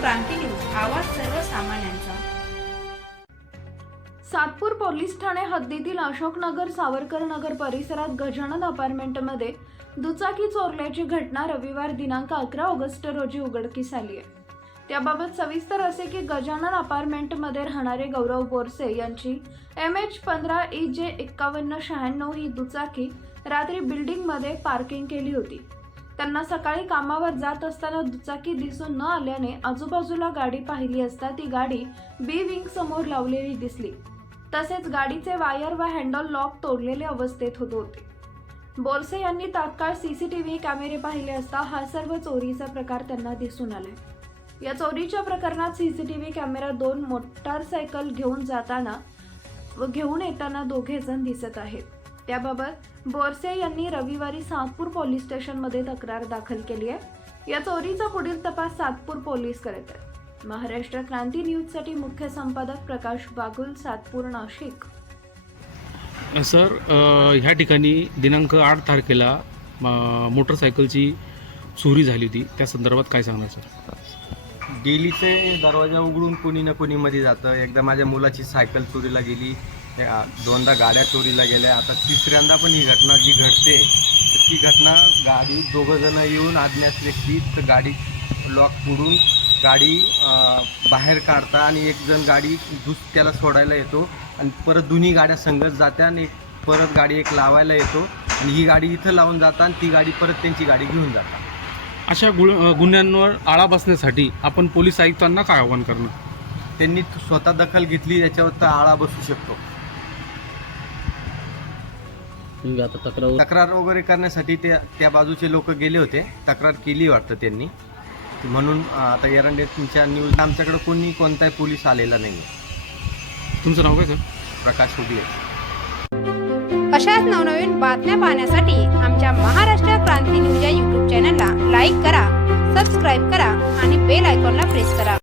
क्रांती news आवाज सर्वसामान्यांचा. Satpur police Thane हद्दीतील अशोकनगर सावरकर नगर परिसरात गजानन अपार्टमेंटमध्ये दुचाकी चोरल्याची घटना रविवार दिनांक अकरा ऑगस्ट रोजी उघडकीस आली आहे. त्याबाबत सविस्तर असे की गजानन अपार्टमेंटमध्ये राहणारे गौरव बोरसे यांची एम एच पंधरा ई जे एक्कावन्न शहाण्णव ही दुचाकी रात्री बिल्डिंगमध्ये पार्किंग केली होती. त्यांना सकाळी कामावर जात असताना दुचाकी दिसून न आल्याने आजूबाजूला गाडी पाहिली असता ती गाडी बी विंग समोर लावलेली दिसली. तसेच गाडीचे वायर व हँडल लॉक तोडलेले अवस्थेत होत होते. बोरसे यांनी तात्काळ सीसीटीव्ही कॅमेरे पाहिले असता हा सर्व चोरीचा प्रकार त्यांना दिसून आलाय. या चोरीच्या प्रकरणात सीसीटीव्ही कॅमेरा दोन मोटारसायकल घेऊन जाताना व घेऊन येताना दोघे जण दिसत आहेत. त्याबाबत बोरसे यांनी रविवारी सातपूर पोलीस स्टेशनमध्ये तक्रार दाखल केली आहे. या चोरीचा पुढील तपास सातपूर पोलीस करत आहेत. महाराष्ट्र क्रांती न्यूजसाठी मुख्य संपादक प्रकाश बागुल सातपूर नाशिक. सर ह्या ठिकाणी दिनांक आठ तारखेला मोटरसायकलची चोरी झाली होती. त्या संदर्भात काय सांगणार सर? डेलीचे दरवाजा उघडून कोणी ना कोणी मध्ये जातं. एकदा माझ्या मुलाची सायकल चोरीला गेली. त्या दोनदा गाड्या चोरीला गेल्या. आता तिसऱ्यांदा पण ही घटना जी घडते तर ती घटना गाडी दोघं जण येऊन अज्ञात व्यक्ती तर गाडी लॉक फोडून गाडी बाहेर काढता आणि एक जण गाडी दुस त्याला सोडायला येतो आणि परत दोन्ही गाड्या संगत जात्या आणि एक परत गाडी एक लावायला येतो आणि ही गाडी इथं लावून जाता आणि ती गाडी परत त्यांची गाडी घेऊन जातात अशा अ, गुन्ह्यांवर आळा बसण्यासाठी आपण पोलीस आयुक्तांना काय आवाहन करणार? त्यांनी स्वतः दखल घेतली याच्यावर तर आळा बसू शकतो. तक्रार वगैरे करण्यासाठी त्या त्या बाजूचे लोक गेले होते. तक्रार केली वाटतं त्यांनी. म्हणून आता एरंडेच्या न्यूज आमच्याकडे कोणी कोणताही पोलीस आलेला नाही तुमचं नाव काय सर? प्रकाश उगले अशाच नवनवीन बातम्या पाहण्यासाठी आमच्या महाराष्ट्र क्रांती न्यूज या यूट्यूब चॅनलला लाईक करा सबस्क्राईब करा आणि बेल आयकॉनला प्रेस करा.